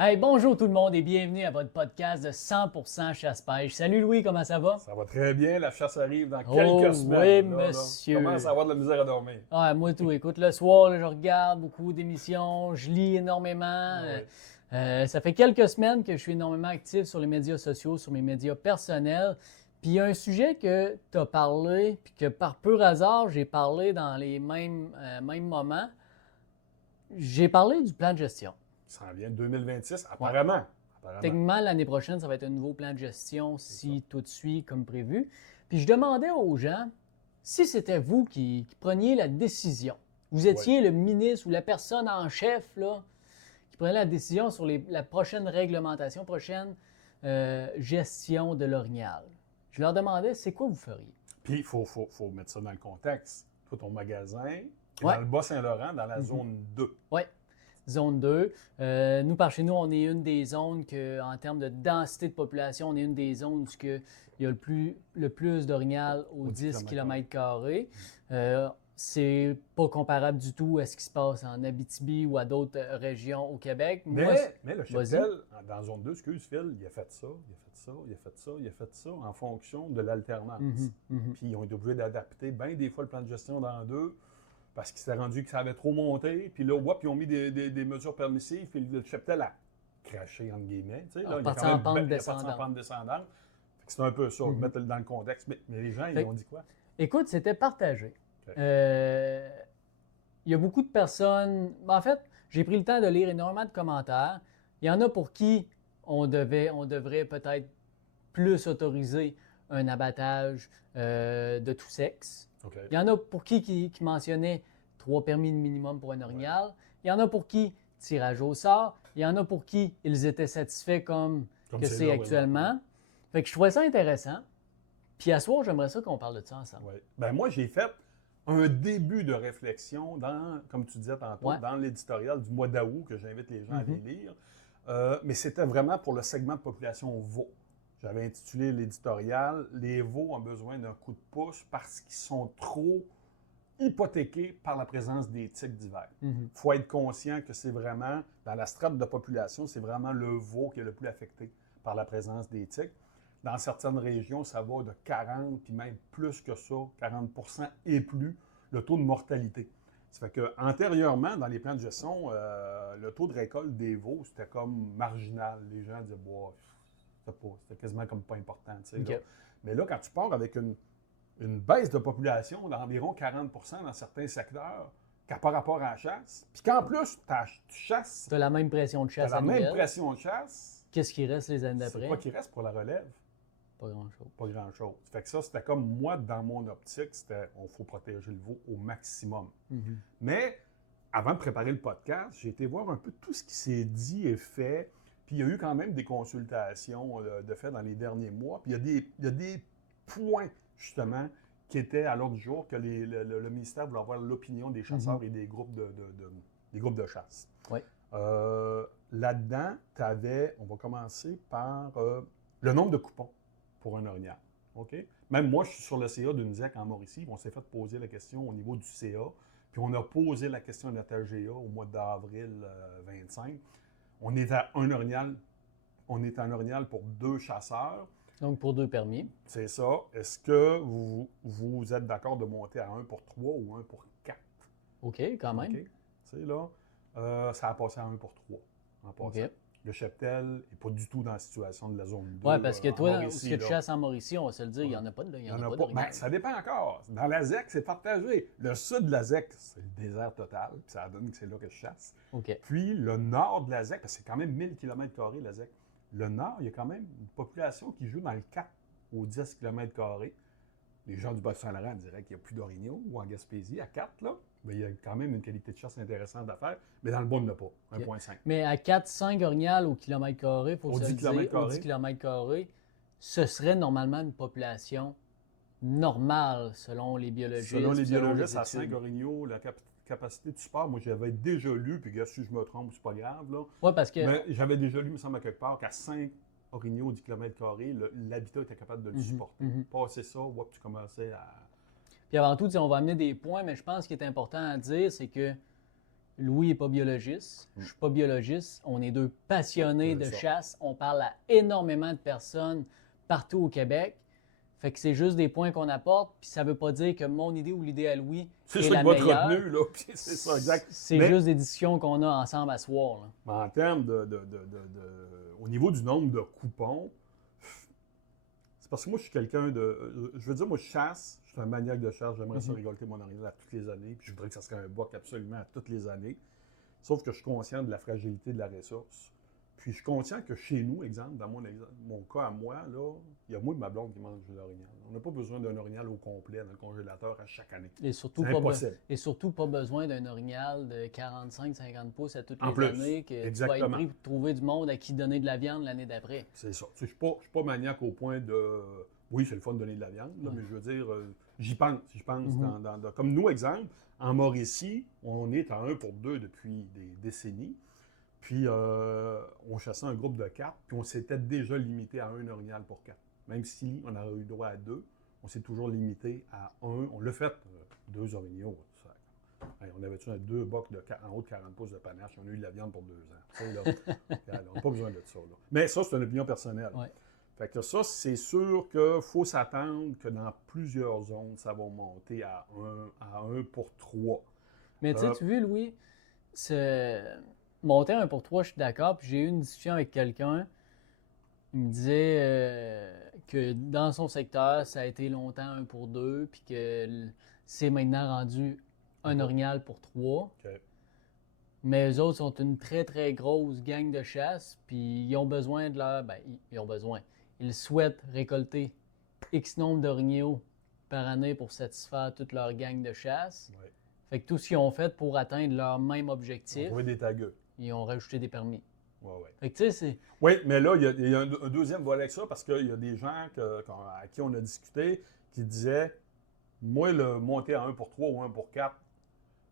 Hey, bonjour tout le monde et bienvenue à votre podcast de 100% chasse-pêche. Salut Louis, comment ça va? Ça va très bien. La chasse arrive dans Oh, quelques oui, semaines. monsieur. Commence à avoir de la misère à dormir. Ah, moi tout, écoute, le soir, là, je regarde beaucoup d'émissions, je lis énormément. Ça fait quelques semaines que je suis énormément actif sur les médias sociaux, sur mes médias personnels. Puis il y a un sujet que tu as parlé, puis que par pur hasard, j'ai parlé dans les mêmes moments. J'ai parlé du plan de gestion. Ça en vient 2026, apparemment. Techniquement, l'année prochaine, ça va être un nouveau plan de gestion si tout suit comme prévu. Puis je demandais aux gens si c'était vous qui preniez la décision. Vous étiez le ministre ou la personne en chef là, qui prenait la décision sur la prochaine réglementation, prochaine gestion de l'orignal. Je leur demandais c'est quoi vous feriez. Puis il faut mettre ça dans le contexte. Toi, ton magasin est dans le Bas-Saint-Laurent, dans la zone 2. Oui. Zone 2. Nous, par chez nous, on est une des zones que, en termes de densité de population, on est une des zones où il y a le plus d'orignal aux 10 km². C'est pas comparable du tout à ce qui se passe en Abitibi ou à d'autres régions au Québec. Mais le cheptel, dans zone 2, excuse Phil, il a fait ça, il a fait ça en fonction de l'alternance. Puis ils ont été obligés d'adapter bien des fois le plan de gestion dans 2. Parce qu'il s'est rendu que ça avait trop monté. Puis là, ils ont mis des mesures permissives. Puis le cheptel a craché, entre guillemets. Tu sais, là, il est en pente descendante. C'est un peu ça, mettre dans le contexte. Mais les gens, ils ont dit quoi? Écoute, c'était partagé. Okay. Il y a beaucoup de personnes... En fait, j'ai pris le temps de lire énormément de commentaires. Il y en a pour qui on devrait peut-être plus autoriser un abattage de tout sexe. Okay. Il y en a pour qui mentionnaient 3 permis de minimum pour un orignal. Il y en a pour qui tirage au sort. Il y en a pour qui ils étaient satisfaits comme que c'est actuellement. Fait que je trouvais ça intéressant. Puis à soir, j'aimerais ça qu'on parle de ça ensemble. Ouais. Ben moi, j'ai fait un début de réflexion dans, comme tu disais tantôt, dans l'éditorial du mois d'août que j'invite les gens à aller lire. Mais c'était vraiment pour le segment de population veau. J'avais intitulé l'éditorial « Les veaux ont besoin d'un coup de pouce parce qu'ils sont trop hypothéqués par la présence des tiques d'hiver. » Il faut être conscient que c'est vraiment, dans la strate de population, c'est vraiment le veau qui est le plus affecté par la présence des tiques. Dans certaines régions, ça va de 40, puis même plus que ça, 40 % et plus, le taux de mortalité. Ça fait qu'antérieurement, dans les plans de gestion, le taux de récolte des veaux, c'était comme marginal. Les gens disaient « boah, c'était quasiment comme pas important. » Okay. Mais là, quand tu pars avec une baisse de population d'environ 40 % dans certains secteurs, par rapport à la chasse, puis qu'en plus, tu chasses... Tu as la même pression de chasse annuelle. même pression de chasse. Qu'est-ce qui reste les années d'après? C'est quoi qui reste pour la relève? Pas grand-chose. Pas grand-chose. Fait que ça, c'était comme moi, dans mon optique, c'était on faut protéger le veau au maximum. Mais avant de préparer le podcast, j'ai été voir un peu tout ce qui s'est dit et fait. Puis il y a eu quand même des consultations de fait dans les derniers mois. Puis il y a des points, justement, qui étaient à l'ordre du jour que le ministère voulait avoir l'opinion des chasseurs et des groupes de chasse. Oui. Là-dedans, tu avais, on va commencer par le nombre de coupons pour un orignal. Okay? Même moi, je suis sur le CA d'une ZEC en Mauricie. On s'est fait poser la question au niveau du CA. Puis on a posé la question de la TGA au mois d'avril 25. On est à un orignal. On est à un orignal pour 2 chasseurs. Donc, pour 2 permis. C'est ça. Est-ce que vous êtes d'accord de monter à 1 pour 3 ou 1 pour 4? OK, quand même. Okay. Tu sais, là, ça a passé à 1 pour 3 en passant. Okay. Le cheptel n'est pas du tout dans la situation de la zone 2. Oui, parce que toi, ce que tu chasses en Mauricie, on va se le dire, il n'y en a pas de Ben, ça dépend encore. Dans la ZEC, c'est partagé. Le sud de la ZEC, c'est le désert total. Puis ça donne que c'est là que je chasse. Okay. Puis le nord de la ZEC, parce que c'est quand même 1000 km² la ZEC. Le nord, il y a quand même une population qui joue dans le 4 aux 10 km². Les gens du Bas-Saint-Laurent diraient qu'il n'y a plus d'orignaux ou en Gaspésie à 4, là. Mais il y a quand même une qualité de chasse intéressante à faire. Mais dans le bas, il n'y en a pas. 1,5. Mais à 4-5 orignals au kilomètre carré, il faut se le dire, au 10 km², ce serait normalement une population normale selon les biologistes. Selon les biologistes, à 5 orignaux, la capacité de support, moi j'avais déjà lu, puis si je me trompe, c'est pas grave. Oui, parce que. Mais j'avais déjà lu, il me semble, à quelque part, qu'à 5 orignaux au 10 km², l'habitat était capable de le supporter. Passer ça, tu commençais à. Puis avant tout, on va amener des points, mais je pense qu'il est important à dire, c'est que Louis n'est pas biologiste, je ne suis pas biologiste. On est deux passionnés de C'est ça. chasse. On parle à énormément de personnes partout au Québec. Fait que c'est juste des points qu'on apporte, puis ça veut pas dire que mon idée ou l'idée à Louis C'est est ça la qui va être meilleure. retenu, là. Puis c'est ça, exact. C'est Mais- juste des discussions qu'on a ensemble à soir. Là. Mais en termes au niveau du nombre de coupons, c'est parce que moi, je suis quelqu'un de. Je veux dire, moi, je chasse. Je suis un maniaque de chasse. J'aimerais ça récolter mon orignal à toutes les années. Puis je voudrais que ça serait un buck absolument à toutes les années. Sauf que je suis conscient de la fragilité de la ressource. Puis je suis conscient que chez nous, exemple, dans mon cas à moi, là, il y a moi et ma blonde qui mange de l'orignal. On n'a pas besoin d'un orignal au complet dans le congélateur à chaque année. Et surtout, C'est impossible. et surtout pas besoin d'un orignal de 45-50 pouces à toutes En les plus, années que tu vas être exactement. pris pour trouver du monde à qui donner de la viande l'année d'après. C'est ça. Tu sais, je ne suis pas maniaque au point de. Oui, c'est le fun de donner de la viande, là, Ouais. mais je veux dire, j'y pense. J'y pense. Mhm. Comme nous, exemple, en Mauricie, on est en 1 pour 2 depuis des décennies. Puis, on chassait un groupe de 4, puis on s'était déjà limité à un orignal pour 4. Même si on aurait eu droit à 2, on s'est toujours limité à 1. On l'a fait, 2 orignaux. Hey, on avait-tu 2 bocs en haut de 40 pouces de panache, on a eu de la viande pour 2 ans. Tu sais, là, on n'a pas besoin de ça. Là. Mais ça, c'est une opinion personnelle. Ouais. Fait que ça, c'est sûr qu'il faut s'attendre que dans plusieurs zones, ça va monter à 1 pour 3. Mais tu sais, tu vois, Louis, monter un pour trois, je suis d'accord. Puis j'ai eu une discussion avec quelqu'un. Il me disait que dans son secteur, ça a été longtemps un pour deux, puis que c'est maintenant rendu un orignal pour trois. OK. Mais eux autres sont une très, très grosse gang de chasse, puis ils ont besoin de leur... Ben, ils ont besoin. Ils souhaitent récolter X nombre d'orignaux par année pour satisfaire toute leur gang de chasse. Ouais. Fait que tout ce qu'ils ont fait pour atteindre leur même On objectif, trouvait des tagueux. ils ont rajouté des permis. Ouais, ouais. Fait que tu sais, c'est... Oui, mais là, il y a un deuxième volet avec ça, parce qu'il y a des gens à qui on a discuté qui disaient moi, le monter à 1 pour 3 ou 1 pour 4,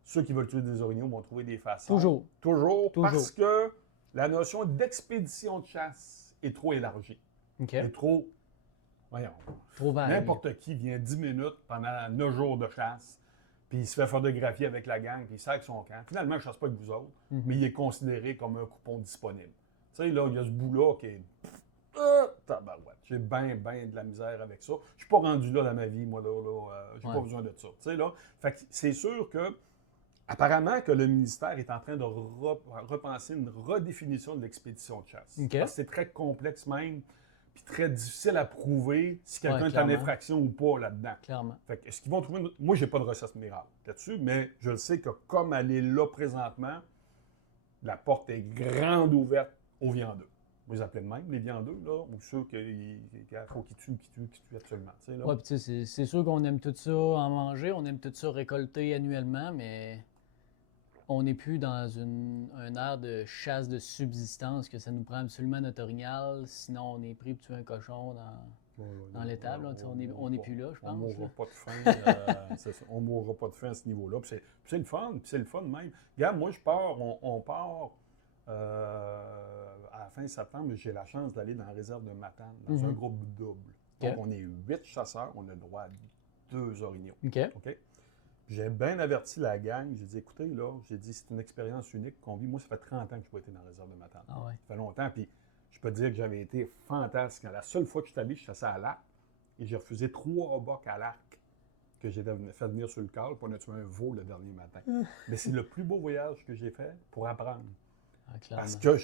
ceux qui veulent tuer des orignaux vont trouver des façons. Toujours. Toujours. Toujours. Parce que la notion d'expédition de chasse est trop élargie. OK. Est trop. Voyons. Trop vague. N'importe qui vient 10 minutes pendant 9 jours de chasse, puis il se fait photographier avec la gang, puis il sac son camp. Finalement, il ne chasse pas avec vous autres, mais il est considéré comme un coupon disponible. Tu sais, là, il y a ce bout-là qui est. Tabarouette. J'ai bien de la misère avec ça. Je suis pas rendu là dans ma vie, moi, là. J'ai pas besoin de ça. Tu sais, là. Fait que c'est sûr que. Apparemment que le ministère est en train de repenser une redéfinition de l'expédition de chasse. OK. Parce que c'est très complexe même, puis très difficile à prouver si quelqu'un est en clairement. infraction ou pas là-dedans. Clairement. Fait que, est-ce qu'ils vont trouver une... Moi, j'ai pas de recette miracle là-dessus, mais je le sais que comme elle est là présentement, la porte est grande ouverte aux viandeux. Vous les appelez de même, les viandeux, là, ou ceux qu'il faut qu'ils tuent absolument. Tu sais, là. Ouais, puis tu sais, c'est sûr qu'on aime tout ça en manger, on aime tout ça récolter annuellement, mais on n'est plus dans un ère de chasse de subsistance que ça nous prend absolument notre orignal, sinon on est pris pour tuer un cochon dans l'étable. Là, tu sais, on n'est plus là, je pense. On mourra là. pas de faim. C'est ça, on mourra pas de faim à ce niveau-là. Puis c'est le fun, puis c'est le fun même. Regarde, moi, je pars, on part à la fin septembre, j'ai la chance d'aller dans la réserve de Matane, dans un groupe double. Donc, OK. on est 8 chasseurs, on a le droit à 2 orignaux. OK. OK? J'ai bien averti la gang. J'ai dit, écoutez, là, j'ai dit, c'est une expérience unique qu'on vit. Moi, ça fait 30 ans que je n'ai pas été dans la réserve de Matane. Ah ouais. Ça fait longtemps. Puis, je peux te dire que j'avais été fantastique. La seule fois que je suis allé, je chassais à l'arc. Et j'ai refusé 3 bocs à l'arc que j'ai fait venir sur le col. Puis, on a tué un veau le dernier matin. Mais c'est le plus beau voyage que j'ai fait pour apprendre. Ah, clairement. Parce que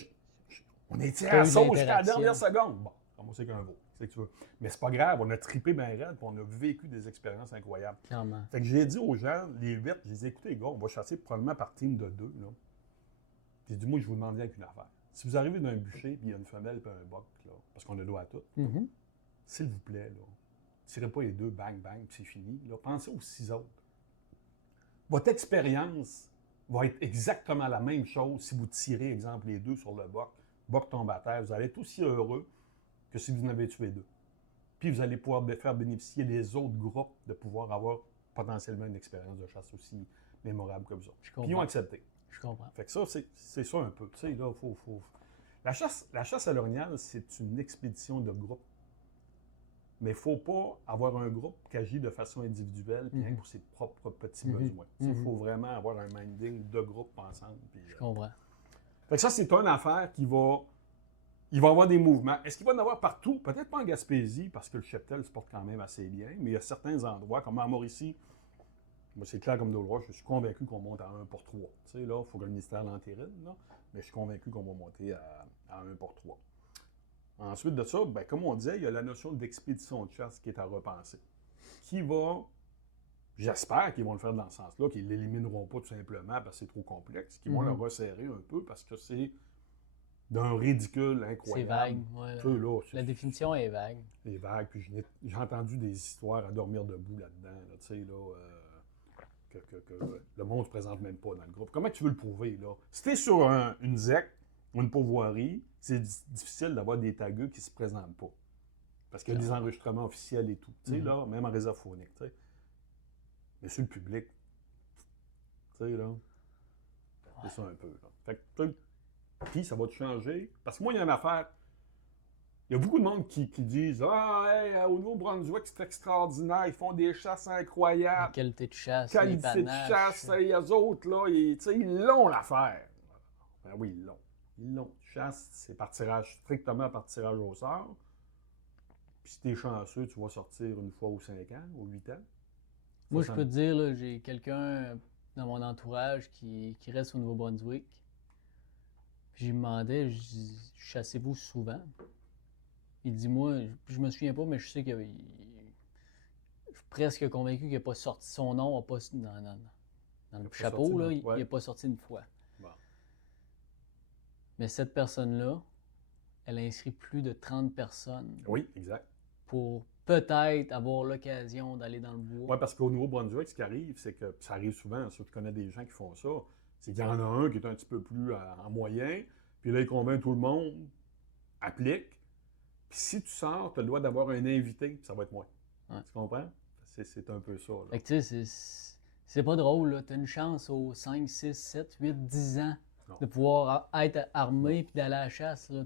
on est tiré T'as à eu sauce jusqu'à la l'interaction. dernière seconde. Bon, moi, c'est qu'un veau. C'est que tu veux. Mais c'est pas grave. On a trippé bien raide. Puis, on a vécu des expériences incroyables. Clairement. Fait que j'ai dit aux gens, les 8, j'ai dit, écoutez, les gars, on va chasser probablement par team de 2. Là. J'ai dit, moi, je vous demande avec une affaire. Si vous arrivez d'un bûcher, puis il y a une femelle et un boc, là, parce qu'on a droit à tout, Mhm. s'il vous plaît, là, tirez pas les 2, bang, bang, puis c'est fini. Là. Pensez aux 6 autres. Votre expérience va être exactement la même chose si vous tirez, exemple, les 2 sur le boc tombe à terre. Vous allez être aussi heureux que si vous en avez tué 2. Puis vous allez pouvoir faire bénéficier les autres groupes de pouvoir avoir potentiellement une expérience de chasse aussi mémorable que vous autres. Je Puis ils ont comprends. accepté. Je comprends. Fait que ça, c'est ça un peu. Tu sais, là, La chasse à l'orignal, c'est une expédition de groupe. Mais il ne faut pas avoir un groupe qui agit de façon individuelle, puis rien pour ses propres petits besoins. Il faut vraiment avoir un minding de groupe ensemble. Puis, Je comprends. Fait que ça, c'est une affaire qui va... Il va y avoir des mouvements. Est-ce qu'il va y en avoir partout? Peut-être pas en Gaspésie, parce que le cheptel se porte quand même assez bien, mais il y a certains endroits, comme en Mauricie, moi, c'est clair comme de l'eau, je suis convaincu qu'on monte à 1 pour 3. Tu sais, là, il faut que le ministère l'entérine, là, mais je suis convaincu qu'on va monter à 1 pour 3. Ensuite de ça, ben, comme on disait, il y a la notion d'expédition de chasse qui est à repenser. Qui va, j'espère qu'ils vont le faire dans ce sens-là, qu'ils ne l'élimineront pas tout simplement parce que c'est trop complexe, qu'ils vont le resserrer un peu parce que c'est d'un ridicule incroyable. C'est vague. Ouais, Tu sais, là, la définition est vague. C'est vague, puis j'ai entendu des histoires à dormir debout là-dedans, là, tu sais, là, que le monde ne se présente même pas dans le groupe. Comment tu veux le prouver, là? Si tu es sur une ZEC ou une pourvoirie, c'est difficile d'avoir des tagueux qui ne se présentent pas. Parce qu'il y a des enregistrements officiels et tout, tu sais, là, même en réserve faunique, tu sais. Mais sur le public, tu sais, là, c'est ça un peu, là. Fait que, puis ça va te changer. Parce que moi, il y a une affaire. Il y a beaucoup de monde qui disent Ah, hey, au Nouveau-Brunswick, c'est extraordinaire, ils font des chasses incroyables. La qualité de chasse, Qualité de chasse, hey, eux autres, là, ils l'ont l'affaire. Ben oui, ils l'ont. Ils l'ont. Chasse, c'est par tirage, strictement par tirage au sort. Puis si t'es chanceux, tu vas sortir une fois aux 5 ans, aux 8 ans. Moi, je peux te dire, là, j'ai quelqu'un dans mon entourage qui reste au Nouveau-Brunswick. Puis je lui demandais, je dis, chassez-vous souvent? Il dit, moi, je me souviens pas, mais je sais qu'il je suis presque convaincu qu'il n'a pas sorti son nom pas, dans le chapeau, sorti, là, il n'a pas sorti une fois. Bon. Mais cette personne-là, elle a inscrit plus de 30 personnes. Oui, exact. Pour peut-être avoir l'occasion d'aller dans le bois. Oui, parce qu'au Nouveau-Brunswick, ce qui arrive, c'est que ça arrive souvent, si tu connais des gens qui font ça, c'est qu'il y en a un qui est un petit peu plus en moyen, puis là, il convainc tout le monde, applique. Puis si tu sors, tu as le droit d'avoir un invité, puis ça va être moi. Ouais. Tu comprends? C'est un peu ça. Là. Fait que tu sais, c'est pas drôle. Tu as une chance aux 5, 6, 7, 8, 10 ans de pouvoir être armé puis d'aller à la chasse. Là.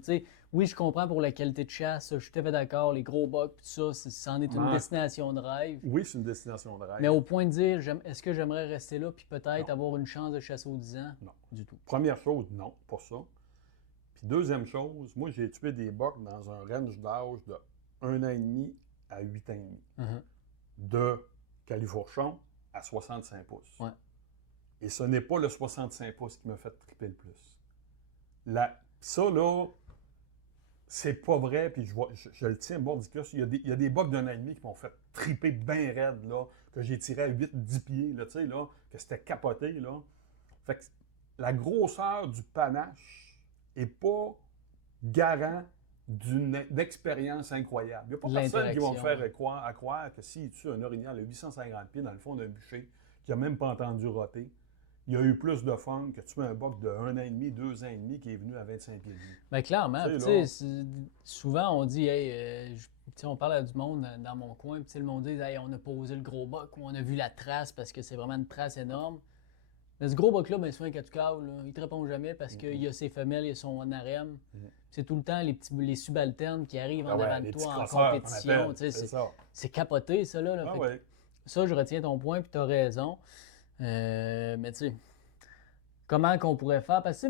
Oui, je comprends pour la qualité de chasse. Je suis tout à fait d'accord. Les gros bucks, tout ça, c'en est une destination de rêve. Oui, c'est une destination de rêve. Mais au point de dire, est-ce que j'aimerais rester là puis peut-être avoir une chance de chasser aux 10 ans? Non. Du tout. Première chose, non, pas ça. Puis deuxième chose, moi, j'ai tué des bucks dans un range d'âge de 1 an et demi à 8 ans et demi. De califourchon à 65 pouces. Ouais. Et ce n'est pas le 65 pouces qui m'a fait triper le plus. Ça, là, c'est pas vrai, puis je le tiens mordicus. Il y a des bucks d'un an et demi qui m'ont fait triper bien raide, là, que j'ai tiré à 8-10 pieds, là, tu sais, là, que c'était capoté, là. Fait que la grosseur du panache n'est pas garant d'une expérience incroyable. Il n'y a pas personne qui va me faire croire que s'il tue un orignal à 850 pieds dans le fond d'un bûcher, qui n'a même pas entendu roter, il y a eu plus de fun que tuer un buck de 1 an et demi, 2 ans et demi qui est venu à 25 pieds de lui. Bien, clairement. Souvent, on dit, hey, on parle à du monde dans mon coin, puis le monde dit, hey, on a posé le gros buck ou on a vu la trace parce que c'est vraiment une trace énorme. Mais ce gros buck-là, bien souvent, quand tu caves, il ne te répond jamais parce qu'il a ses femelles, il a son harem. C'est tout le temps les subalternes qui arrivent en avant de toi en compétition. C'est capoté, ça. Là. Ça, je retiens ton point, puis tu as raison. Mais tu sais, comment qu'on pourrait faire? Parce que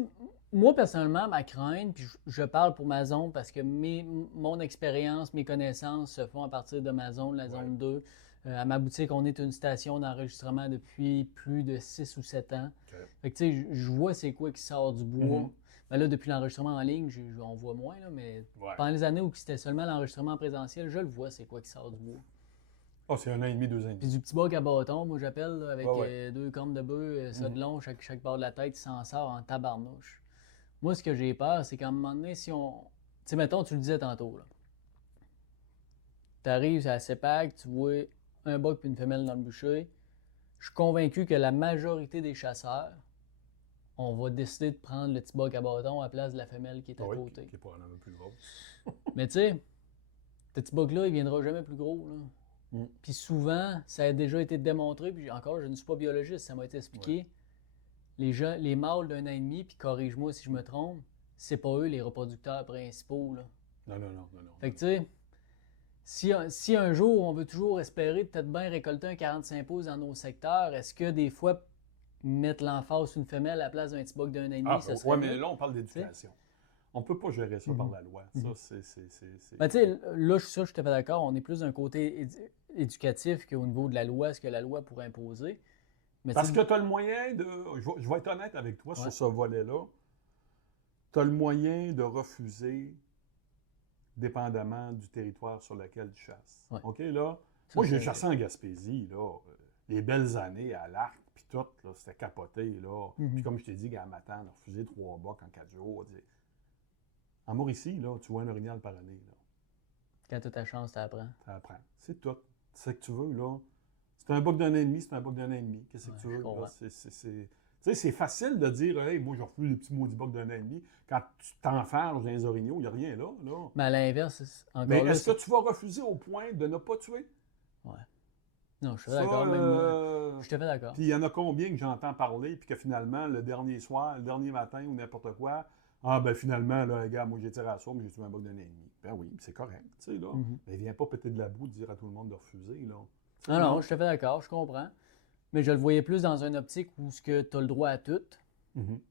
moi, personnellement, ma crainte, puis je parle pour ma zone parce que mon expérience, mes connaissances se font à partir de ma zone, la zone 2. À ma boutique, on est une station d'enregistrement depuis plus de 6 ou 7 ans. Fait que tu sais, je vois c'est quoi qui sort du bois. Ben là, depuis l'enregistrement en ligne, on voit moins, là, mais pendant les années où c'était seulement l'enregistrement en présentiel, je le vois c'est quoi qui sort du bois. Oh, c'est 1 an et demi, 2 ans et demi. Puis du petit buck à bâton, moi j'appelle, là, avec 2 cornes de bœuf, ça de long, chaque bord de la tête, il s'en sort en tabarnouche. Moi, ce que j'ai peur, c'est qu'à un moment donné, si on... Tu sais, mettons, tu le disais tantôt, là. T'arrives à la CEPAC, tu vois un buck puis une femelle dans le bûcher. Je suis convaincu que la majorité des chasseurs, on va décider de prendre le petit buck à bâton à la place de la femelle qui est à côté. Qui est probablement plus grosse. Mais tu sais, ce petit buck-là, il viendra jamais plus gros, là. Puis souvent, ça a déjà été démontré, puis encore, je ne suis pas biologiste, ça m'a été expliqué. Les mâles d'un an et demi, puis corrige-moi si je me trompe, c'est pas eux les reproducteurs principaux, là. Non. Fait que tu sais, Si un jour on veut toujours espérer peut-être bien récolter un 45 pouces dans nos secteurs, est-ce que des fois mettre l'emphase sur une femelle à la place d'un petit boc d'un an et demi, ça serait ouais, mieux? mais là, on parle d'éducation. On ne peut pas gérer ça par la loi. Ça, c'est... Ben, tu sais, là, je suis sûr, je suis tout à fait d'accord. On est plus d'un côté éducatif qu'au niveau de la loi, ce que la loi pourrait imposer. Mais Parce que tu as le moyen de... Je vais être honnête avec toi sur ce volet-là. Tu as le moyen de refuser dépendamment du territoire sur lequel tu chasses. Ouais. OK, là? Moi, j'ai chassé en Gaspésie, là. Les belles années à l'arc, puis tout, là, c'était capoté, là. Puis comme je t'ai dit, Gamatan, on a refusé 3 bocs en 4 jours. En Mauricie, là, tu vois un orignal par année, là. Quand tu as ta chance, tu apprends. Ça apprend. C'est tout. C'est ce que tu veux, là. C'est un boc d'un an et demi, c'est un boc d'un an et demi. Qu'est-ce que tu veux, là? Tu sais, c'est facile de dire, hey, moi, je refuse les petits maudits bocs d'un an et demi. Quand tu t'enfermes dans les orignaux, il n'y a rien là, là. Mais à l'inverse, encore Mais là, est-ce que tu vas refuser au point de ne pas tuer? Ouais. Non, je suis d'accord. Je suis tout à fait d'accord. Puis il y en a combien que j'entends parler, puis que finalement, le dernier soir, le dernier matin ou n'importe quoi, ah ben finalement, là, les gars, moi j'ai tiré à la source, mais j'ai tué un boc d'un an et demi. Ben oui, c'est correct, tu sais, là. Mais viens pas péter de la boue, dire à tout le monde de refuser, là. Non, je suis tout à fait d'accord, je comprends. Mais je le voyais plus dans une optique où tu as le droit à tout.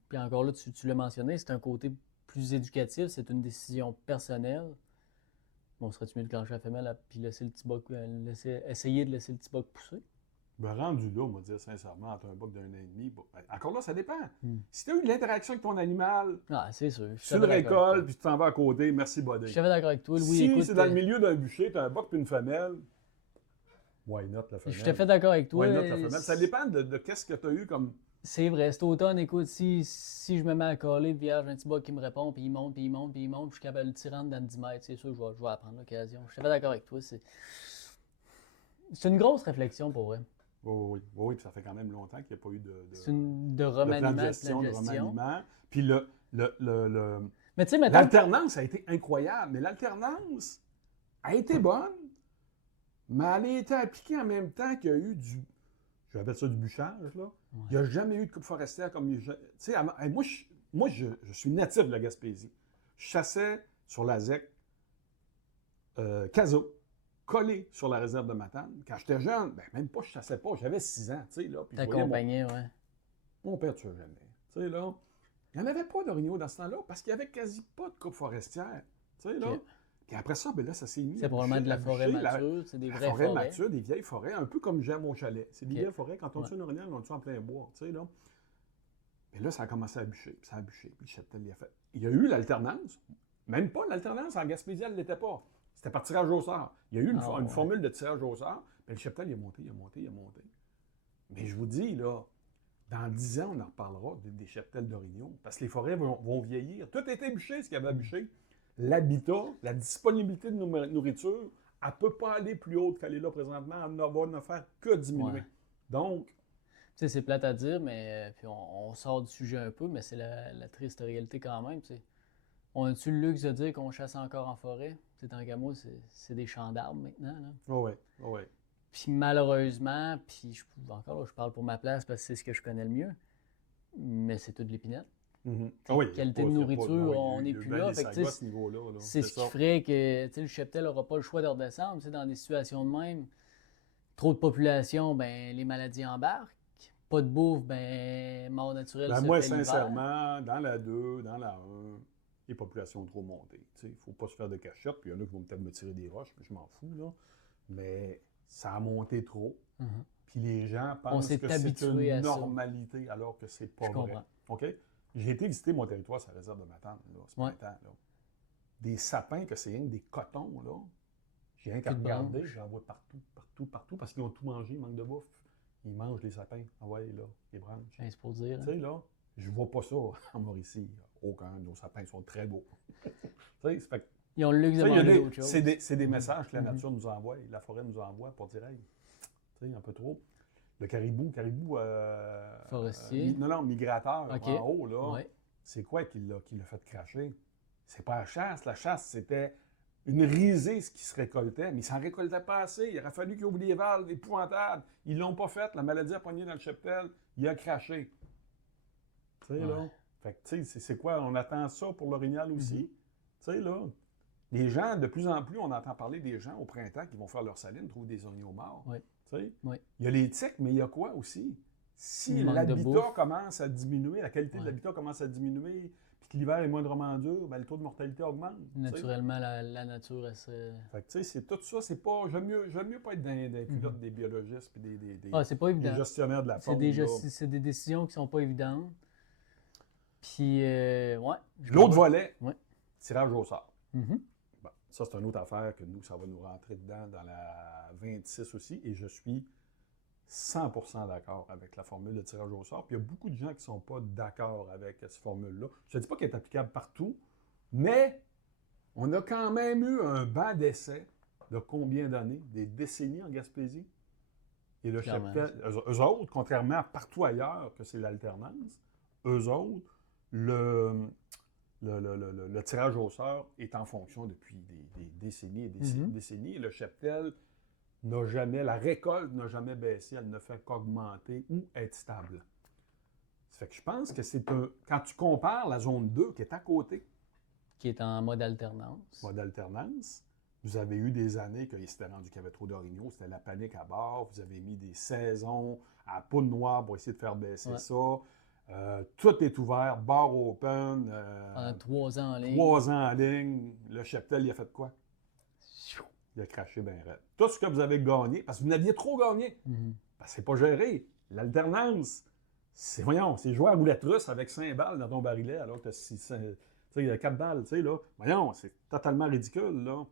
Puis encore là, tu l'as mentionné, c'est un côté plus éducatif, c'est une décision personnelle. Bon, serait-tu mieux de clencher la femelle puis laisser le petit boc, essayer de laisser le petit boc pousser? Ben, rendu là, on va dire sincèrement, entre un boc d'un an et demi, bon, ben, encore là, ça dépend. Si tu as eu de l'interaction avec ton animal, c'est sûr. tu le récoltes, puis tu t'en vas à côté, merci, buddy. Je suis d'accord avec toi, Louis. Si écoute, c'est dans le milieu d'un bûcher, tu as un boc puis une femelle, why not la femelle? Je suis tout à fait d'accord avec toi. Why not la femelle? Ça dépend de qu'est-ce que tu as eu comme... C'est vrai, cet automne, écoute, si je me mets à coller, vierge, un petit boc qui me répond, puis il monte, puis il monte, puis il monte, puis je suis capable de le tirer dans 10 mètres, c'est sûr, je vais apprendre l'occasion. Je suis tout à fait d'accord avec toi. C'est une grosse réflexion pour vrai. Oui, puis ça fait quand même longtemps qu'il n'y a pas eu de remaniement, plan de gestion. Puis mais tu sais, l'alternance a été incroyable, mais l'alternance a été bonne, mais elle a été appliquée en même temps qu'il y a eu je vais appeler ça du bûchage, là. Ouais. Il n'y a jamais eu de coupe forestière comme... Tu sais, moi, je suis natif de la Gaspésie. Je chassais sur la ZEC Caso, collé sur la réserve de Matane. Quand j'étais jeune, ben même pas, je chassais pas. J'avais 6 ans, tu sais, là. T'accompagnais, ouais. Mon père, tu veux jamais. Tu sais, là. Il n'y en avait pas d'orignaux dans ce temps-là parce qu'il n'y avait quasi pas de coupe forestière. Tu sais, là. Okay. Puis après ça, ben là, ça s'est mis. C'est probablement de la forêt mature, c'est des vraies forêts. Mature, des vieilles forêts, un peu comme j'aime au chalet. C'est des vieilles forêts. Quand on tue un orignal, on le tue en plein bois, tu sais, là. Et là, ça a commencé à bûcher, puis ça a bûché, puis le cheptel y a fait. Il y a eu l'alternance. Même pas l'alternance, en Gaspésie, elle ne l'était pas. C'était par tirage au sort. Il y a eu une formule de tirage au sort, puis le cheptel, il a monté. Mais je vous dis, là, dans 10 ans, on en reparlera des cheptels d'orignaux, parce que les forêts vont vieillir. Tout a été bûché, ce qu'il y avait à bûcher. L'habitat, la disponibilité de nourriture, elle ne peut pas aller plus haute qu'elle est là présentement. Elle va ne faire que diminuer. Ouais. Donc... Tu sais, c'est plate à dire, mais puis on sort du sujet un peu, mais c'est la triste réalité quand même. T'sais. On a-tu le luxe de dire qu'on chasse encore en forêt? T'sais, tant qu'à moi, c'est des champs d'arbres maintenant. Oui. Puis malheureusement, puis encore là, je parle pour ma place parce que c'est ce que je connais le mieux, mais c'est tout de l'épinette. Qualité de nourriture, on n'est plus là. C'est ce qui ferait que le cheptel n'aura pas le choix de redescendre. Dans des situations de même, trop de population, ben, les maladies embarquent. Pas de bouffe, ben, mort naturelle. Moi, sincèrement, dans la 2, dans la 1, les populations ont trop monté. Il ne faut pas se faire de cachette. Puis il y en a qui vont peut-être me tirer des roches, mais je m'en fous. Là. Mais ça a monté trop. Puis les gens pensent que c'est une normalité, alors que c'est pas vrai. OK? J'ai été visiter mon territoire sur la réserve de Matane, là, ce printemps, là. Des sapins, que c'est rien que des cotons, là. J'ai rien qu'à regarder, j'en vois partout, parce qu'ils ont tout mangé, il manque de bouffe. Ils mangent les sapins. Ah ouais, là, les branches. C'est pour dire. Tu sais, là, je vois pas ça en Mauricie. Aucun. Nos sapins sont très beaux. Tu sais, fait que... Ils ont le luxe de manger d'autres choses. C'est des messages que la nature nous envoie, la forêt nous envoie pour dire, hey, tu sais, un peu trop. Le caribou forestier. Migrateur en haut, là. C'est quoi qui l'a fait cracher? C'est pas la chasse. La chasse, c'était une risée, ce qui se récoltait, mais ils s'en récoltaient pas assez. Il aurait fallu qu'ils ouvrent des valves épouvantables. Ils l'ont pas fait. La maladie a pogné dans le cheptel. Il a craché. Tu sais, là. Fait que, tu sais, c'est quoi? On attend ça pour l'orignal aussi. Tu sais, là. Les gens, de plus en plus, on entend parler des gens au printemps qui vont faire leur saline, trouvent des orignaux morts. Oui. Tu sais? Oui. Il y a les tiques, mais il y a quoi aussi? Si Il manque de l'habitat bouffe. commence à diminuer, la qualité de Ouais. l'habitat commence à diminuer, puis que l'hiver est moindrement dur, ben, le taux de mortalité augmente. Tu sais. Naturellement, la nature, elle se... Fait que, tu sais, c'est tout ça, c'est pas. J'aime mieux pas être dans les culottes des biologistes et Ah, c'est pas des évident. gestionnaires de la C'est faune. des, là. c'est des décisions qui sont pas évidentes. Puis, ouais. L'autre volet, Ouais. tirage au sort. Mhm. Bon, ça, c'est une autre affaire que nous, ça va nous rentrer dedans dans la 26 aussi. Et je suis 100% d'accord avec la formule de tirage au sort. Puis il y a beaucoup de gens qui ne sont pas d'accord avec cette formule-là. Je ne dis pas qu'elle est applicable partout, mais on a quand même eu un banc d'essai de combien d'années? Des décennies en Gaspésie. Et le Clairement. cheptel, eux autres, contrairement à partout ailleurs que c'est l'alternance, eux autres, le tirage au sort est en fonction depuis des décennies et des décennies. Et le cheptel n'a jamais, la récolte n'a jamais baissé, elle ne fait qu'augmenter ou être stable. Ça fait que je pense que c'est un. Quand tu compares la zone 2 qui est à côté, Qui est en mode alternance. mode alternance, vous avez eu des années que c'était rendu qu'il y avait trop d'orignaux, c'était la panique à bord, vous avez mis des saisons à poudre noire pour essayer de faire baisser ça. Tout est ouvert, bar open. Pendant 3 ans en ligne. 3 ans en ligne. Le cheptel, il a fait quoi? Il a craché bien raide. Tout ce que vous avez gagné, parce que vous n'aviez trop gagné, parce que c'est pas géré. L'alternance, c'est, voyons, c'est jouer à roulette russe avec 5 balles dans ton barillet alors que il y a 4 balles, tu sais, là. Voyons, c'est totalement ridicule, là.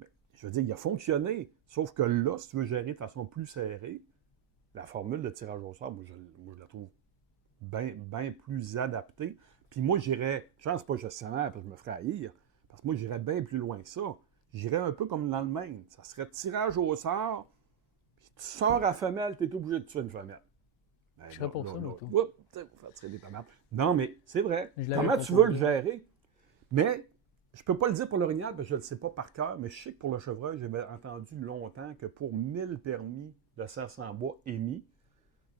Mais, je veux dire, il a fonctionné. Sauf que là, si tu veux gérer de façon plus serrée, la formule de tirage au sort, moi, je la trouve bien plus adaptée. Puis moi, j'irais, je pense pas gestionnaire, parce que je me ferais haïr, parce que moi, j'irais bien plus loin que ça. J'irais un peu comme l'Allemagne. Ça serait tirage au sort, puis tu sors à femelle, tu es obligé de tuer une femelle. Ben, Je serais pour ça, moi, tout. Oups, vous faire tirer des tomates. Non, mais c'est vrai. Je l'avais Comment tu proposé. veux le gérer? Mais je peux pas le dire pour l'orignal, parce que je ne le sais pas par cœur, mais je sais que pour le chevreuil, j'avais entendu longtemps que pour 1000 permis de serre sans bois émis,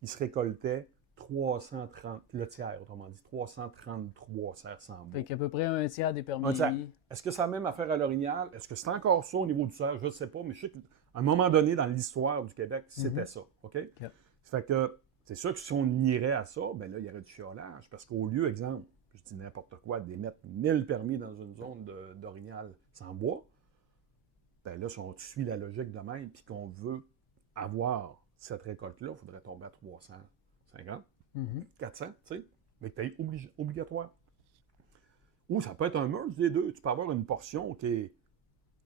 il se récoltait 330, le tiers, autrement dit, 333 serres sans bois. Fait qu'à peu près un tiers des permis Un tiers. émis. Est-ce que ça a même affaire à l'orignal? Est-ce que c'est encore ça au niveau du cerf? Je ne sais pas, mais je sais qu'à un moment donné, dans l'histoire du Québec, c'était ça. OK? Ok. Ça fait que c'est sûr que si on irait à ça, ben là, il y aurait du chiolage. Parce qu'au lieu, exemple, je dis n'importe quoi, d'émettre 1000 permis dans une zone d'orignal sans bois, ben là, si on suit la logique de même, puis qu'on veut avoir cette récolte-là, il faudrait tomber à 350, 400, tu sais, mais que tu es obligatoire. Ou ça peut être un merge des deux. Tu peux avoir une portion que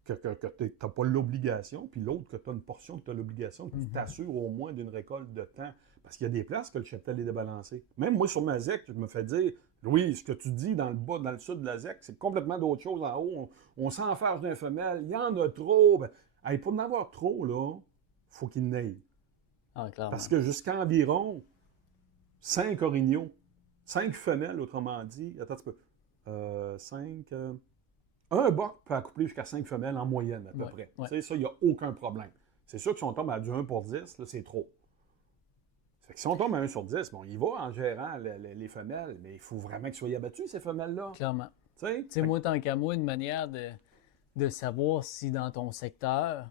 tu n'as pas l'obligation, puis l'autre que tu as une portion que tu as l'obligation, qui t'assure au moins d'une récolte de temps. Parce qu'il y a des places que le cheptel est débalancé. Même moi, sur ma ZEC, je me fais dire, oui, ce que tu dis dans le bas, dans le sud de la ZEC, c'est complètement d'autre chose en haut. On s'enfarge d'un femelle, il y en a trop. Ben, hey, pour en avoir trop, là, il faut qu'il n'aille. Ah, clairement. Parce que jusqu'à environ 5 orignaux, 5 femelles, autrement dit, attends un petit peu, 5... un boc peut accoupler jusqu'à 5 femelles en moyenne, à peu près. Ouais. Tu sais, ça, il n'y a aucun problème. C'est sûr que si on tombe à du 1 pour 10, là, c'est trop. Fait que si on tombe à 1 sur 10, bon, il va en gérant les femelles, mais il faut vraiment qu'ils soient abattus, ces femelles-là. Clairement. Tu sais? Tu sais, moi, tant qu'à moi, une manière de savoir si dans ton secteur,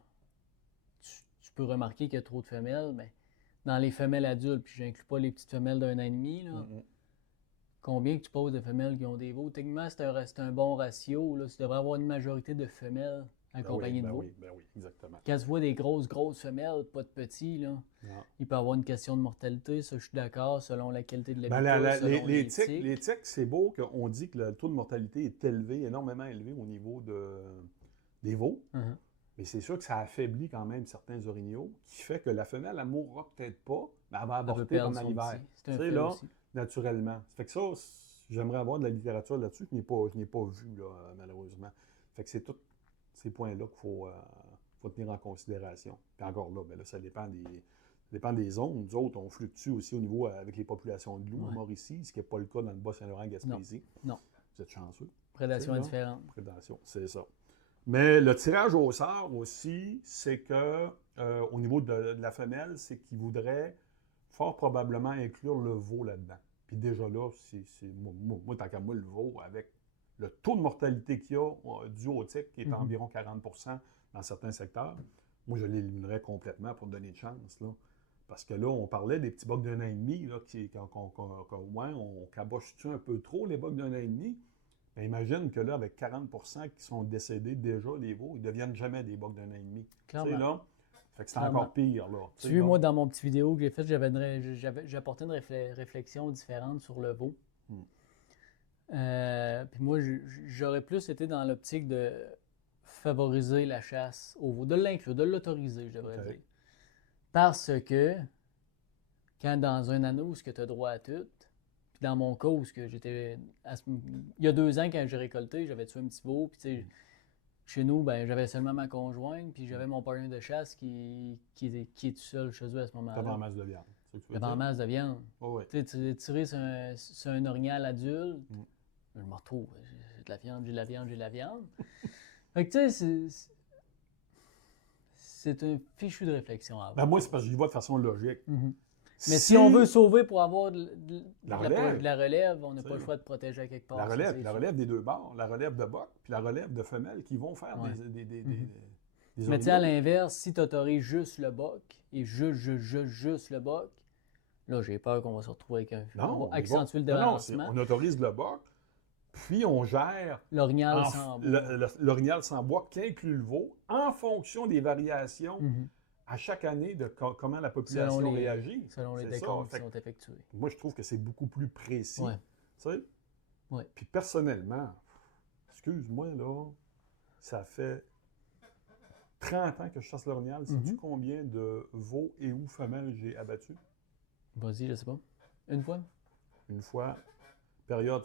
tu peux remarquer qu'il y a trop de femelles, mais dans les femelles adultes, puis j'inclus pas les petites femelles d'1 an et demi, là, combien que tu poses de femelles qui ont des veaux? Techniquement, c'est un bon ratio. Là. Tu devrais avoir une majorité de femelles accompagnées de veaux. Ben oui, exactement. Quand tu vois des grosses femelles, pas de petits, là, il peut y avoir une question de mortalité, ça je suis d'accord, selon la qualité de l'habitat, selon les tiques, c'est beau qu'on dit que le taux de mortalité est élevé, énormément élevé au niveau des veaux. Mais c'est sûr que ça affaiblit quand même certains orignaux, qui fait que la femelle, elle ne mourra peut-être pas, mais elle va avorter pendant l'hiver. C'est un tu sais, fait là, aussi. naturellement. Ça fait que ça, j'aimerais avoir de la littérature là-dessus, je n'ai pas vu, là, malheureusement. Fait que c'est tous ces points-là qu'il faut tenir en considération. Puis encore là, ben là ça dépend des zones. Nous autres, on fluctue aussi au niveau avec les populations de loups en Mauricie, ce qui n'est pas le cas dans le Bas-Saint-Laurent-Gaspésie. Non. Vous êtes chanceux. Prédation indifférente. Prédation, c'est ça. Mais le tirage au sort aussi, c'est que au niveau de la femelle, c'est qu'il voudrait fort probablement inclure le veau là-dedans. Puis déjà là, moi tant qu'à moi, le veau, avec le taux de mortalité qu'il y a dû au tic, qui est Mhm. environ 40% dans certains secteurs, moi, je l'éliminerais complètement pour donner de chance, là. Parce que là, on parlait des petits bugs d'un an et demi, là, on caboche-tu un peu trop les bugs d'un an et demi? Ben, imagine que là, avec 40% qui sont décédés déjà, les veaux, ils ne deviennent jamais des bugs d'un an et demi. Tu sais, Clairement. là, fait que c'est Clairement. encore pire, là. Tu vois, moi, dans mon petit vidéo que j'ai fait, j'ai apporté une réflexion différente sur le veau. Hmm. Puis moi, j'aurais plus été dans l'optique de favoriser la chasse au veau, de l'inclure, de l'autoriser, je devrais dire. Parce que, quand dans un anneau, où tu as droit à tout, puis dans mon cas, où j'étais. Il y a 2 ans, quand j'ai récolté, j'avais tué un petit veau, puis tu sais, chez nous, ben, j'avais seulement ma conjointe, puis j'avais mon partenaire de chasse qui est tout seul chez eux à ce moment-là. T'avais en masse de viande. J'avais en masse de viande. Oh, oui. Tu sais, tirer sur un orignal adulte, Mm. je me retrouve, j'ai de la viande, j'ai de la viande, j'ai de la viande. Fait que tu sais, c'est un fichu de réflexion à avoir. Ben, moi, c'est parce que j'y vois de façon logique. Mhm. Mais si on veut sauver pour avoir de La la relève, on n'a Tu pas le sais, choix de protéger à quelque part. la ça, relève, c'est puis la sûr. relève des deux bords, la relève de boc, puis la relève de femelles qui vont faire Ouais. des Mais tu sais, à orignaux. l'inverse, si tu autorises juste le boc et juste le boc, là, j'ai peur qu'on va se retrouver avec un. On Non, va accentuer le non, débalancement. on autorise le boc, puis on gère L'orignal sans bois. l'orignal sans bois qui inclut le veau en fonction des variations Mhm. à chaque année de comment la population réagit. Selon les C'est ça. décomptes qui Fait que sont effectués. moi, je trouve que c'est beaucoup plus précis. Ouais. Tu sais? Ouais. Puis personnellement, excuse-moi, là, ça fait 30 ans que je chasse l'orignal. Sais-tu combien de veaux et ou femelles j'ai abattus? Vas-y, je sais pas. Une fois? Une fois, période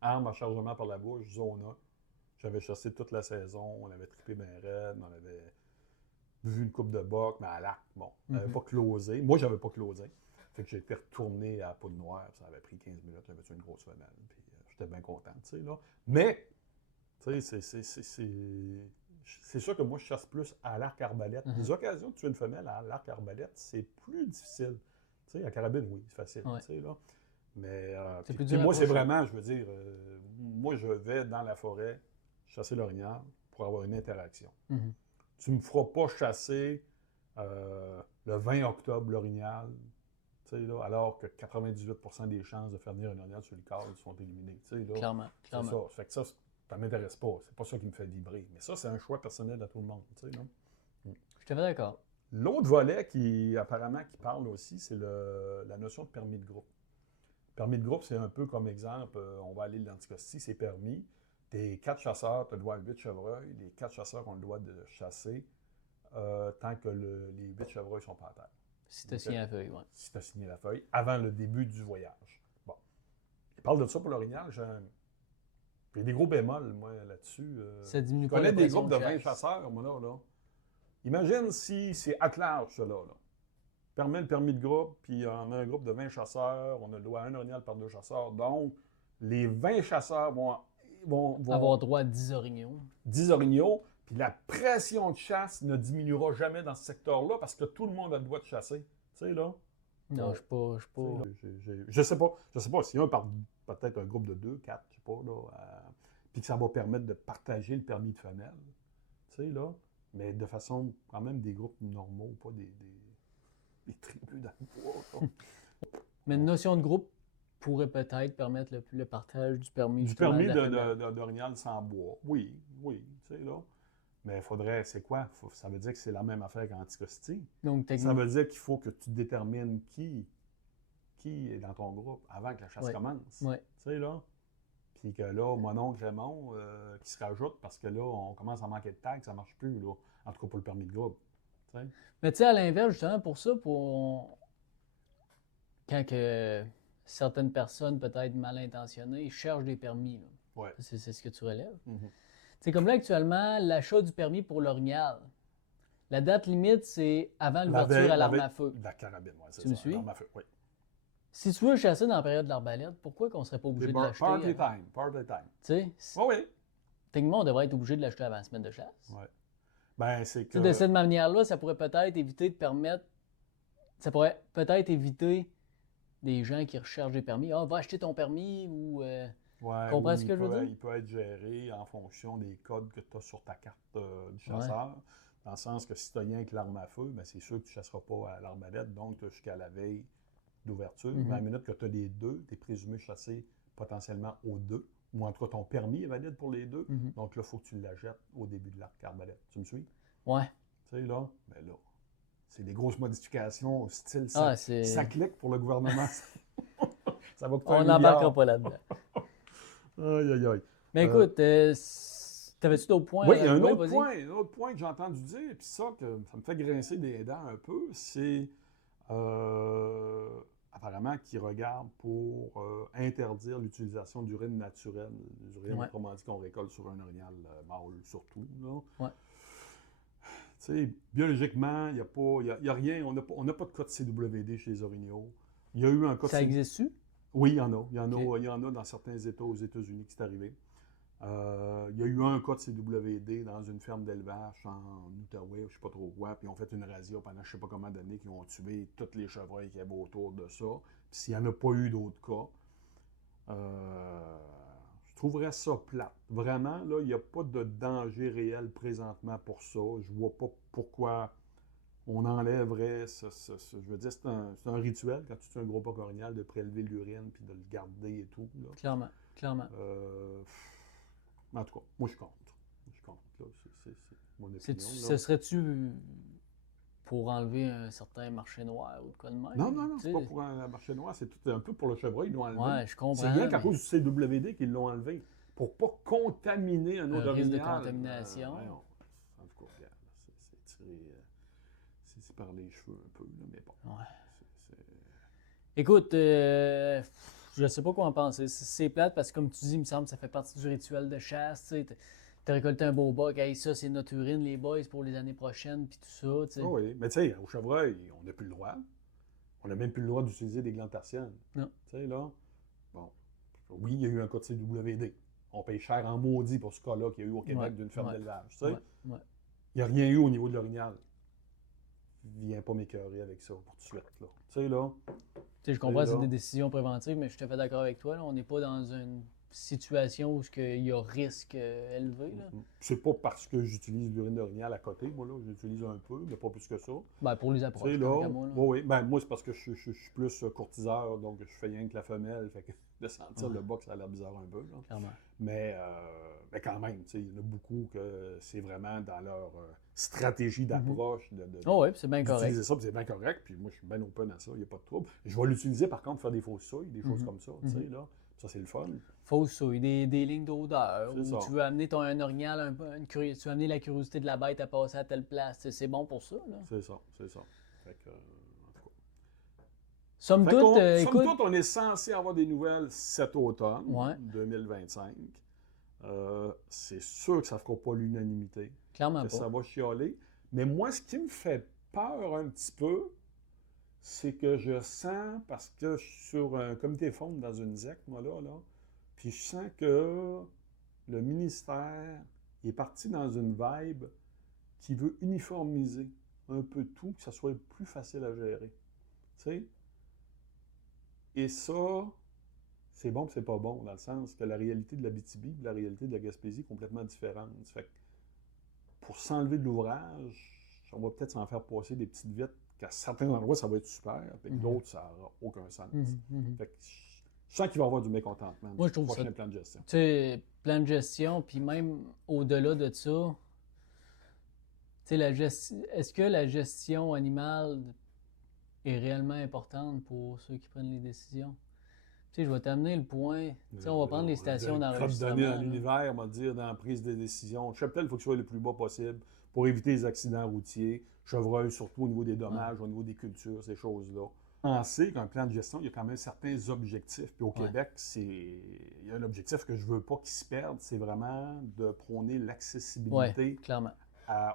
arme à chargement par la bouche, zone A. J'avais chassé toute la saison, on avait trippé bien raide, on avait vu une coupe de boc, mais à l'arc, bon, on n'avait pas closé. Moi, j'avais pas closé. Fait que j'ai été retourné à Poudre Noire, ça avait pris 15 minutes, j'avais tué une grosse femelle, puis j'étais bien content, tu sais, là. Mais, tu sais, c'est sûr que moi, je chasse plus à l'arc arbalète. Les occasions de tuer une femelle à l'arc arbalète, c'est plus difficile. Tu sais, à carabine, oui, c'est facile, tu sais, là. Mais, C'est plus puis dur à moi, c'est approcher. vraiment, je veux dire, moi, je vais dans la forêt chasser l'orignal pour avoir une interaction. Mhm. Tu ne me feras pas chasser le 20 octobre l'orignal, tu sais, là, alors que 98% des chances de faire venir un orignal sur le cadre sont éliminées. Tu sais, là, Clairement, c'est clairement. ça. Fait que ça m'intéresse pas. C'est pas ça qui me fait vibrer. Mais ça, c'est un choix personnel à tout le monde. Tu sais, là. Je suis tout à fait d'accord. L'autre volet qui, apparemment, qui parle aussi, c'est la notion de permis de groupe. Permis de groupe, c'est un peu comme exemple, on va aller l'anticosti, c'est permis. T'es 4 chasseurs, tu as le droit à 8 chevreuils. Les 4 chasseurs ont le droit de chasser tant que les 8 chevreuils sont pas à terre. Si tu as signé la feuille, ouais. Si tu as signé la feuille, avant le début du voyage. Bon. Il parle de ça pour l'orignal. Il y a des gros bémols, moi, là-dessus. Ça diminue Je pas connais la des pression groupes de de 20 chasse. chasseurs, moi, là. Imagine si c'est at large, ça, là. Permet le permis de groupe, puis on a un groupe de 20 chasseurs, on a le droit à un orignal par 2 chasseurs. Donc, les 20 chasseurs vont Avoir droit à 10 orignaux. 10 orignaux, puis la pression de chasse ne diminuera jamais dans ce secteur-là parce que tout le monde a le droit de chasser. Tu sais, là? Non, je suis pas. Je sais pas. Je sais pas. Si un par peut-être un groupe de 2, 4, je sais pas, là. Puis que ça va permettre de partager le permis de femelle. Tu sais, là. Mais de façon, quand même, des groupes normaux, pas des tribus dans le bois, là. Mais une notion de groupe pourrait peut-être permettre le partage du permis. Du justement, permis de la femelle. d'orignal sans bois. Oui, tu sais, là. Mais il faudrait, c'est quoi? Ça veut dire que c'est la même affaire qu'Anticosti. Donc, Ça techniquement. veut dire qu'il faut que tu détermines qui est dans ton groupe avant que la chasse Ouais. commence. Ouais. Tu sais, là. Puis que là, mon oncle Raymond, qui se rajoute parce que là, on commence à manquer de tags, ça marche plus, là. En tout cas, pour le permis de groupe. Tu sais? Mais tu sais, à l'inverse, justement, pour ça, quand que certaines personnes, peut-être mal intentionnées, cherchent des permis, là. Ouais. C'est ce que tu relèves. Mhm. C'est comme là, actuellement, l'achat du permis pour l'orignal. La date limite, c'est avant l'ouverture à l'arme à feu. La carabine, ouais, c'est Tu me ça. suis? L'arme à feu, oui. Si tu veux chasser dans la période de l'arbalète, pourquoi qu'on serait pas obligé C'est de l'acheter? party time, party time. Tu sais, Oui, oui. techniquement, on devrait être obligé de l'acheter avant la semaine de chasse. Ouais. Ben, c'est Tu sais, que... de cette manière-là, ça pourrait peut-être éviter de permettre. Ça pourrait peut-être éviter des gens qui recherchent des permis. Ah, va acheter ton permis ou. Ouais, Comprends ou ce que je veux dire? il peut être géré en fonction des codes que tu as sur ta carte du Ouais. chasseur. Dans le sens que si tu as rien avec l'arme à feu, ben c'est sûr que tu ne chasseras pas à l'arbalète, donc tu as jusqu'à la veille d'ouverture. Mais à la minute que tu as les deux, tu es présumé chasser potentiellement aux deux. Ou en tout cas, ton permis est valide pour les deux. Donc là, il faut que tu l'achètes au début de l'arc arbalète. Tu me suis? Ouais. Tu sais, là, ben là, c'est des grosses modifications au style Ah, ça clique pour le gouvernement. Ça va coûter On 1 n'embarquera milliard. pas là-dedans. Aïe, aïe, aïe. Mais écoute, t'avais-tu d'autres points Oui, à il y a un rajouter? autre Vas-y. point, que j'ai entendu dire, puis ça me fait grincer des dents un peu, c'est euh, apparemment qu'ils regardent pour interdire l'utilisation d'urine naturelle, d'urine, Ouais. autrement dit qu'on récolte sur un orignal mâle surtout. Là. Ouais. Tu sais, biologiquement, il y a rien, on n'a pas de cas de CWD chez les orignaux. Il y a eu un cas de Ça existe-tu? Oui, il y en a. Ok. Il y en a dans certains États aux États-Unis qui c'est arrivé. Il y a eu un cas de CWD dans une ferme d'élevage en Outaouais, je ne sais pas trop quoi, puis ils ont fait une razzia pendant je ne sais pas combien d'années, qui ont tué toutes les chevreuils qu'il y avait autour de ça. Puis s'il n'y en a pas eu d'autres cas, je trouverais ça plate. Vraiment, là, il n'y a pas de danger réel présentement pour ça. Je ne vois pas pourquoi on enlèverait je veux dire, c'est un rituel quand tu tues un gros porc orignal de prélever l'urine puis de le garder et tout. Là. Clairement. Clairement. En tout cas, moi, je suis contre. Je suis contre. Là. C'est mon opinion. Ce serait-tu pour enlever un certain marché noir ou de quoi de même? Non, Tu c'est pas sais? pour un marché noir. C'est tout un peu pour le chevreuil. Ils l'ont enlevé. Ouais, je comprends. C'est rien qu'à mais cause du CWD qu'ils l'ont enlevé. Pour pas contaminer un autre un risque de orignal. contamination. Voyons. En tout cas, regarde, c'est tiré c'est par les cheveux un peu. Là, mais bon. Ouais. C'est- Écoute, je sais pas quoi en penser. C'est plate parce que, comme tu dis, il me semble que ça fait partie du rituel de chasse. Tu as récolté un beau buck. Hey, ça, c'est notre urine, les boys, pour les années prochaines, puis tout ça. Tu sais. Oh oui, mais tu sais, au chevreuil, on n'a plus le droit. On n'a même plus le droit d'utiliser des glandes tarsiennes. Non. Tu sais, là, bon, oui, il y a eu un cas de CWD. On paye cher en maudit pour ce cas-là qu'il y a eu au Québec Ouais, d'une ferme ouais, d'élevage. Tu sais, ouais. il n'y a rien eu au niveau de l'orignal. Viens pas m'écœurer avec ça pour tout de suite. Là. Tu sais, là, Tu sais, je comprends que c'est là. des décisions préventives, mais je suis tout à fait d'accord avec toi. Là. On n'est pas dans une situation où il y a risque élevé. Là. C'est pas parce que j'utilise l'urine d'orignal à côté, moi, là. J'utilise un peu, mais pas plus que ça. Ben, pour les Tu approches, sais, tant là, qu'à moi. Là. oui, ben, moi, c'est parce que je suis plus courtiseur, donc je fais rien que la femelle. Fait que de sentir le box, ça a l'air bizarre un peu. Là. Clairement. Mais quand même, tu sais, il y en a beaucoup que c'est vraiment dans leur stratégie d'approche Oh oui, c'est bien correct. d'utiliser ça, puis c'est bien correct. Puis moi, je suis bien open à ça, il n'y a pas de trouble. Je vais l'utiliser, par contre, pour faire des fausses souilles, des choses comme ça, tu sais, là. Ça, c'est le fun. Fausse souille, des lignes d'odeur. C'est Ou ça. tu veux amener un orignal, tu veux amener la curiosité de la bête à passer à telle place. C'est bon pour ça. Là. C'est ça, c'est ça. Fait que, en tout cas. Somme Fait toute, qu'on- écoute. somme toute, on est censé avoir des nouvelles cet automne, Ouais. 2025. C'est sûr que ça ne fera pas l'unanimité, Clairement que pas. ça va chialer. Mais moi, ce qui me fait peur un petit peu, c'est que je sens, parce que je suis sur un comité fonds dans une ZEC, moi, là, puis je sens que le ministère est parti dans une vibe qui veut uniformiser un peu tout, que ça soit plus facile à gérer. Tu sais? Et ça, c'est bon, c'est pas bon, dans le sens que la réalité de l'Abitibi et la réalité de la Gaspésie est complètement différente. Fait que pour s'enlever de l'ouvrage, on va peut-être s'en faire passer des petites vites, qu'à certains endroits, ça va être super, puis d'autres, ça n'aura aucun sens. Fait que je sens qu'il va y avoir du mécontentement Moi, je du trouve ça. prochain plan de gestion. Tu sais, plan de gestion, puis même au-delà de ça, tu sais, est-ce que la gestion animale est réellement importante pour ceux qui prennent les décisions? Tu sais, je vais t'amener le point. Tu sais, on va prendre les stations d'enregistrement. Donner dans là. l'univers, on va dire, dans la prise de décision. Le cheptel, il faut qu'il soit le plus bas possible pour éviter les accidents routiers. Chevreuil, surtout au niveau des dommages, au niveau des cultures, ces choses-là. Penser qu'un plan de gestion, il y a quand même certains objectifs. Puis au Québec, il y a un objectif que je veux pas qu'il se perde, c'est vraiment de prôner l'accessibilité Clairement.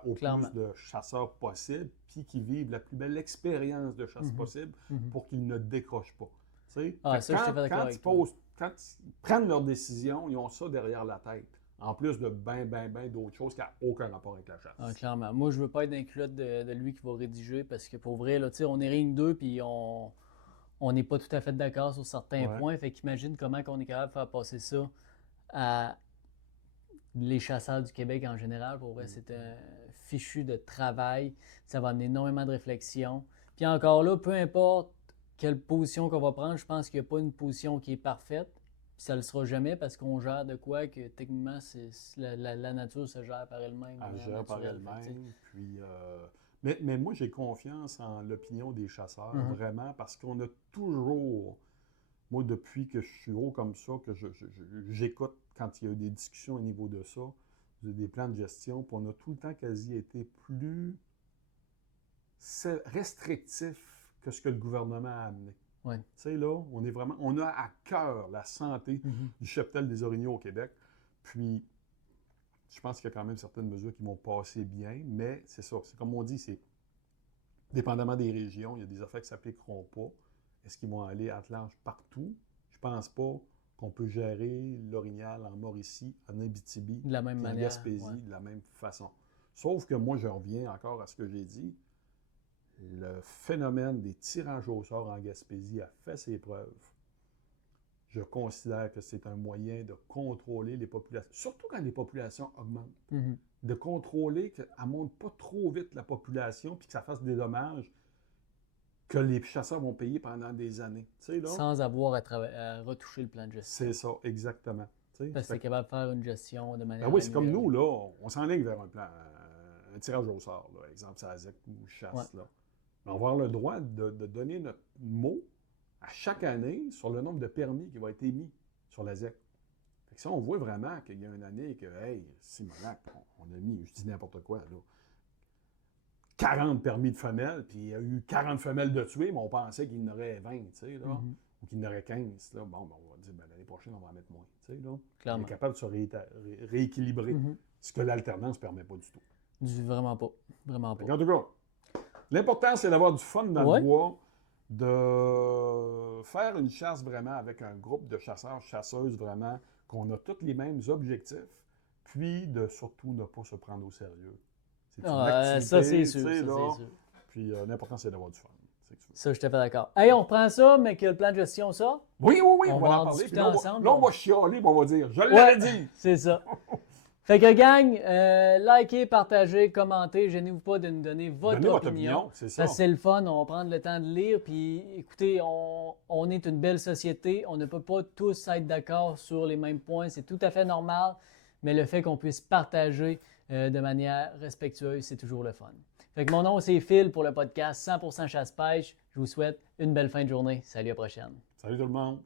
au Clairement. plus de chasseurs possible, puis qui vivent la plus belle expérience de chasse possible pour qu'ils ne décrochent pas. Tu sais? Ah, Fait que ça, je suis d'accord avec toi. quand ils prennent leurs décisions, ils ont ça derrière la tête. En plus de ben d'autres choses qui n'ont aucun rapport avec la chasse. Ah, clairement. Moi, je veux pas être dans les culottes de lui qui va rédiger parce que pour vrai, là, tu sais, on est rien que deux puis on on n'est pas tout à fait d'accord sur certains Ouais. points. Fait qu'imagine comment on est capable de faire passer ça à les chasseurs du Québec en général. Pour vrai, c'est un fichu de travail. Ça va amener énormément de réflexion. Puis encore là, peu importe quelle position qu'on va prendre, je pense qu'il n'y a pas une position qui est parfaite. Puis ça ne le sera jamais parce qu'on gère de quoi que techniquement, la nature se gère par elle-même. Elle gère par naturelle. Fait que, elle-même. Puis, mais moi, j'ai confiance en l'opinion des chasseurs, Mhm. vraiment, parce qu'on a toujours, moi, depuis que je suis haut comme ça, que j'écoute quand il y a eu des discussions au niveau de ça, des plans de gestion, puis on a tout le temps quasi été plus restrictif que ce que le gouvernement a amené. Ouais. Tu sais, là, on a à cœur la santé Mhm. du cheptel des orignaux au Québec. Puis, je pense qu'il y a quand même certaines mesures qui vont passer bien, mais c'est ça. C'est comme on dit, c'est dépendamment des régions, il y a des affaires qui ne s'appliqueront pas. Est-ce qu'ils vont aller à large partout? Je pense pas qu'on peut gérer l'orignal en Mauricie, en Abitibi, De la même puis en manière. Gaspésie Ouais. de la même façon. Sauf que moi, je reviens encore à ce que j'ai dit. Le phénomène des tirages au sort en Gaspésie a fait ses preuves. Je considère que c'est un moyen de contrôler les populations, surtout quand les populations augmentent. Mhm. De contrôler qu'elle ne monte pas trop vite la population puis que ça fasse des dommages que les chasseurs vont payer pendant des années. Tu sais, là, Sans avoir à retoucher le plan de gestion. c'est ça, exactement. Tu sais, Parce que fait tu es capable de faire une gestion de manière ben oui, c'est comme annuelle. nous, là, on s'enligne vers un plan, un tirage au sort, là, exemple, SAZEC ou chasse. Ouais. Là. Mais on va avoir le droit de donner notre mot à chaque année sur le nombre de permis qui va être émis sur la ZEC. Fait que si on voit vraiment qu'il y a une année que, hey, Simonac, on a mis, je dis n'importe quoi, là, 40 permis de femelles, puis il y a eu 40 femelles de tuées, mais on pensait qu'il y en aurait 20, tu sais, là, Mhm. ou qu'il y en aurait 15. Là. Bon, ben, on va dire, ben, l'année prochaine, on va en mettre moins, tu sais, là. On Clairement. est capable de se rééquilibrer, Mhm. ce que l'alternance ne permet pas du tout. Vraiment pas. Vraiment pas. En tout cas, l'important, c'est d'avoir du fun dans Ouais. le bois, de faire une chasse vraiment avec un groupe de chasseurs, chasseuses vraiment, qu'on a tous les mêmes objectifs, puis de surtout ne pas se prendre au sérieux. C'est une activité, Ça, c'est tu sûr. sais, Ça, là. c'est sûr. Puis l'important, c'est d'avoir du fun. C'est que tu veux. Ça, je suis tout à fait d'accord. Hey, on reprend ça, mais que le plan de gestion sort. Oui, oui, oui, On on va va en en parler. discuter Puis là, ensemble. là, on va chialer, puis on va dire, je l'avais dit! C'est ça. Fait que, gang, likez, partagez, commentez. Gênez-vous pas de nous donner Donnez votre opinion. c'est ça. Parce que c'est le fun, on va prendre le temps de lire. Puis, écoutez, on est une belle société. On ne peut pas tous être d'accord sur les mêmes points. C'est tout à fait normal. Mais le fait qu'on puisse partager de manière respectueuse, c'est toujours le fun. Fait que mon nom, c'est Phil pour le podcast 100% chasse-pêche. Je vous souhaite une belle fin de journée. Salut, à la prochaine. Salut tout le monde!